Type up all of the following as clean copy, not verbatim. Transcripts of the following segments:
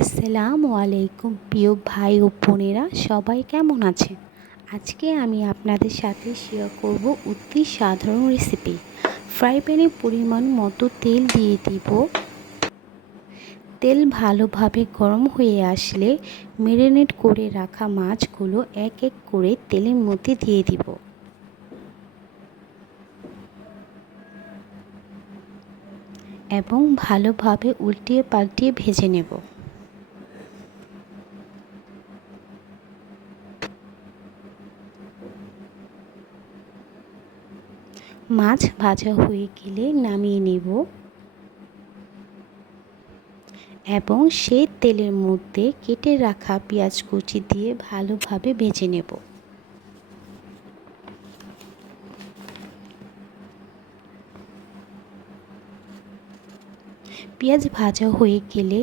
আসসালামু আলাইকুম প্রিয় ভাই ও বোনেরা, সবাই কেমন আছেন? আজকে আমি আপনাদের সাথে শেয়ার করব অতি সাধারণ রেসিপি। ফ্রাই প্যানে পরিমাণ মতো তেল দিয়ে দিব। তেল ভালোভাবে গরম হয়ে আসলে ম্যারিনেট করে রাখা মাছগুলো এক এক করে তেলের মধ্যে দিয়ে দিব এবং ভালোভাবে উল্টিয়ে পাল্টিয়ে ভেজে নেব। মাছ ভাজা হয়ে গেলে নামিয়ে নেব এবং সেই তেলের মধ্যে কেটে রাখা পেঁয়াজ কুচি দিয়ে ভালোভাবে ভেজে নেব। পেঁয়াজ ভাজা হয়ে গেলে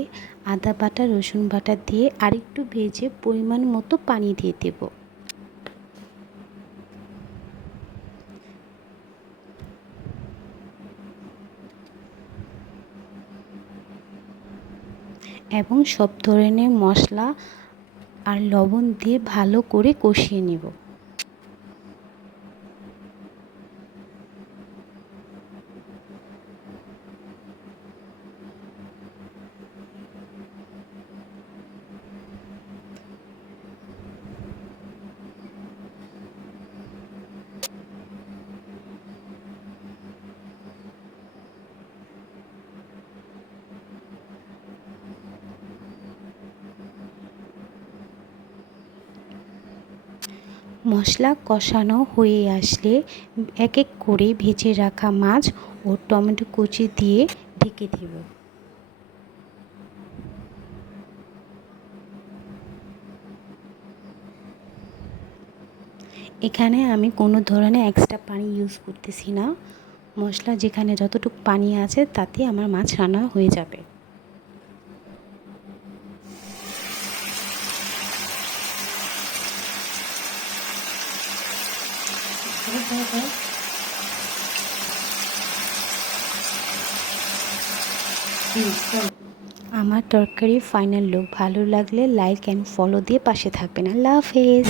আদা বাটা রসুন বাটা দিয়ে আরেকটু ভেজে পরিমাণ মতো পানি দিয়ে দেব। এবং সব ধরনের মশলা আর লবণ দিয়ে ভালো করে কষিয়ে নেব। মশলা কষানো হয়ে আসলে এক এক করে ভেজে রাখা মাছ ও টমেটো কুচি দিয়ে ঢেকে দেব। এখানে আমি কোনো ধরনের এক্সট্রা পানি ইউজ করতেছি না। মশলা যেখানে যতটুকু পানি আছে তাতে আমার মাছ রান্না হয়ে যাবে। আমার তরকারি ফাইনাল লুক ভালো লাগলে লাইক অ্যান্ড ফলো দিয়ে পাশে থাকবেন। আল্লাহ হাফেজ।